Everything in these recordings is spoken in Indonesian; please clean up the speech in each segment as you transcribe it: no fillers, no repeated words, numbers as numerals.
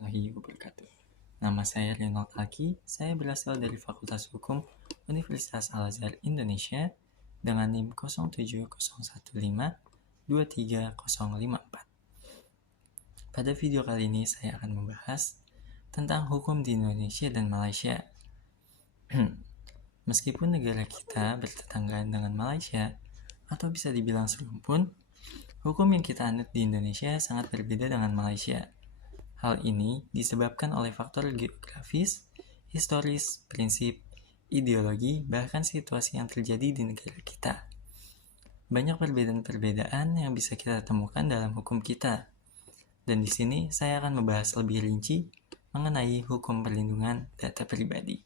warahmatullahi wabarakatuh. Nama saya Renald Alki, saya berasal dari Fakultas Hukum Universitas Al-Azhar Indonesia dengan NIM 07015230054. Pada video kali ini saya akan membahas tentang hukum di Indonesia dan Malaysia. Meskipun negara kita bertetanggaan dengan Malaysia, atau bisa dibilang serumpun, hukum yang kita anut di Indonesia sangat berbeda dengan Malaysia. Hal ini disebabkan oleh faktor geografis, historis, prinsip, ideologi, bahkan situasi yang terjadi di negara kita. Banyak perbedaan-perbedaan yang bisa kita temukan dalam hukum kita. Dan di sini saya akan membahas lebih rinci mengenai hukum perlindungan data pribadi.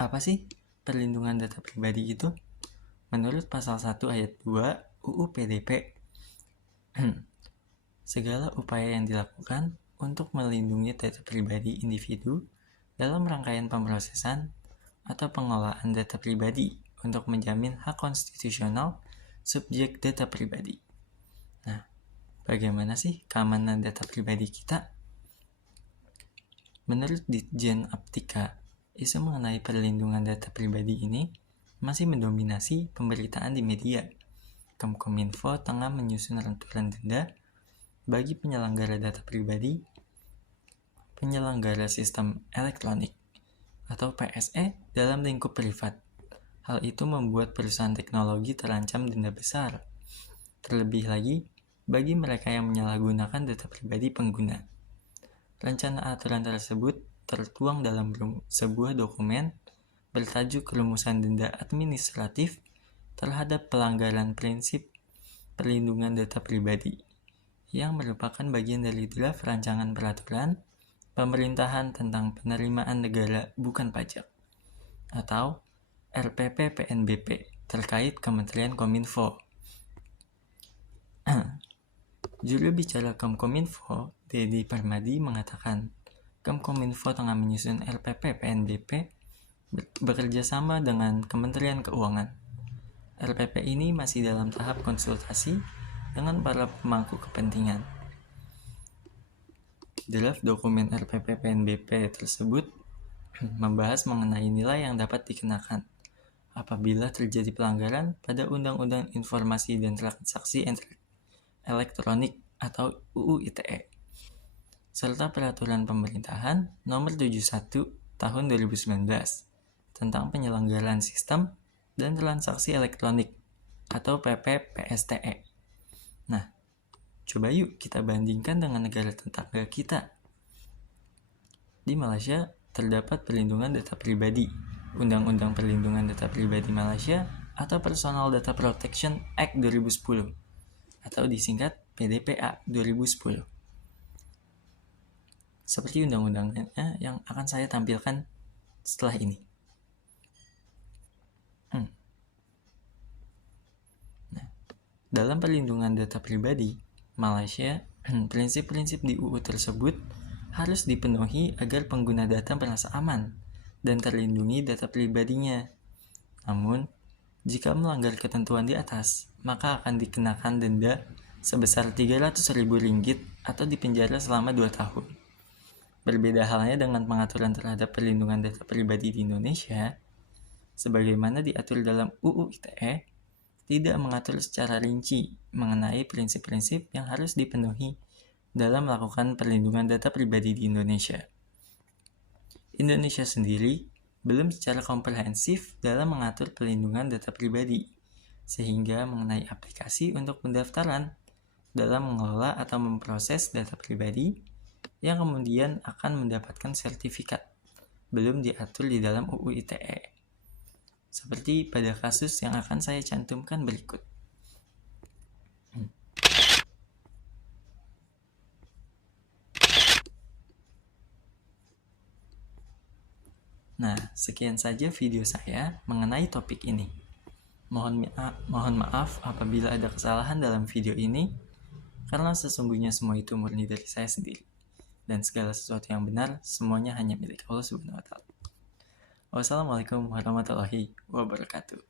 Apa sih perlindungan data pribadi itu? Menurut pasal 1 ayat 2 UU PDP, segala upaya yang dilakukan untuk melindungi data pribadi individu dalam rangkaian pemrosesan atau pengolahan data pribadi untuk menjamin hak konstitusional subjek data pribadi. Nah, bagaimana sih keamanan data pribadi kita? Menurut Ditjen Aptika, isu mengenai perlindungan data pribadi ini masih mendominasi pemberitaan di media. Kemkominfo tengah menyusun aturan denda bagi penyelenggara data pribadi, penyelenggara sistem elektronik, atau PSE dalam lingkup privat. Hal itu membuat perusahaan teknologi terancam denda besar. Terlebih lagi, bagi mereka yang menyalahgunakan data pribadi pengguna. Rencana aturan tersebut tertuang dalam sebuah dokumen bertajuk Rumusan Denda Administratif terhadap pelanggaran prinsip perlindungan data pribadi, yang merupakan bagian dari draft rancangan peraturan pemerintahan tentang penerimaan negara bukan pajak, atau RPP PNBP terkait Kementerian Kominfo. Juru bicara Kemkominfo, Dedi Permadi, mengatakan Kemkominfo tengah menyusun RPP PNBP bekerja sama dengan Kementerian Keuangan. RPP ini masih dalam tahap konsultasi dengan para pemangku kepentingan. Draft dokumen RPP PNBP tersebut membahas mengenai nilai yang dapat dikenakan apabila terjadi pelanggaran pada Undang-Undang Informasi dan Transaksi Elektronik atau UU ITE, serta Peraturan Pemerintahan Nomor 71 Tahun 2019 tentang penyelenggaraan sistem dan transaksi elektronik atau PP-PSTE. Nah, coba yuk kita bandingkan dengan negara tetangga kita. Di Malaysia terdapat perlindungan data pribadi, Undang-Undang Perlindungan Data Pribadi Malaysia atau Personal Data Protection Act 2010 atau disingkat PDPA 2010. Seperti undang-undangnya yang akan saya tampilkan setelah ini. Nah, dalam perlindungan data pribadi Malaysia, prinsip-prinsip di UU tersebut harus dipenuhi agar pengguna data merasa aman dan terlindungi data pribadinya. Namun, jika melanggar ketentuan di atas, maka akan dikenakan denda sebesar Rp300.000 atau dipenjara selama 2 tahun. Berbeda halnya dengan pengaturan terhadap perlindungan data pribadi di Indonesia, sebagaimana diatur dalam UU ITE, tidak mengatur secara rinci mengenai prinsip-prinsip yang harus dipenuhi dalam melakukan perlindungan data pribadi di Indonesia. Indonesia sendiri belum secara komprehensif dalam mengatur perlindungan data pribadi, sehingga mengenai aplikasi untuk pendaftaran dalam mengelola atau memproses data pribadi yang kemudian akan mendapatkan sertifikat belum diatur di dalam UU ITE. Seperti pada kasus yang akan saya cantumkan berikut. Nah, sekian saja video saya mengenai topik ini. Mohon maaf apabila ada kesalahan dalam video ini, karena sesungguhnya semua itu murni dari saya sendiri. Dan segala sesuatu yang benar, semuanya hanya milik Allah Subhanahu wa Ta'ala. Wassalamualaikum warahmatullahi wabarakatuh.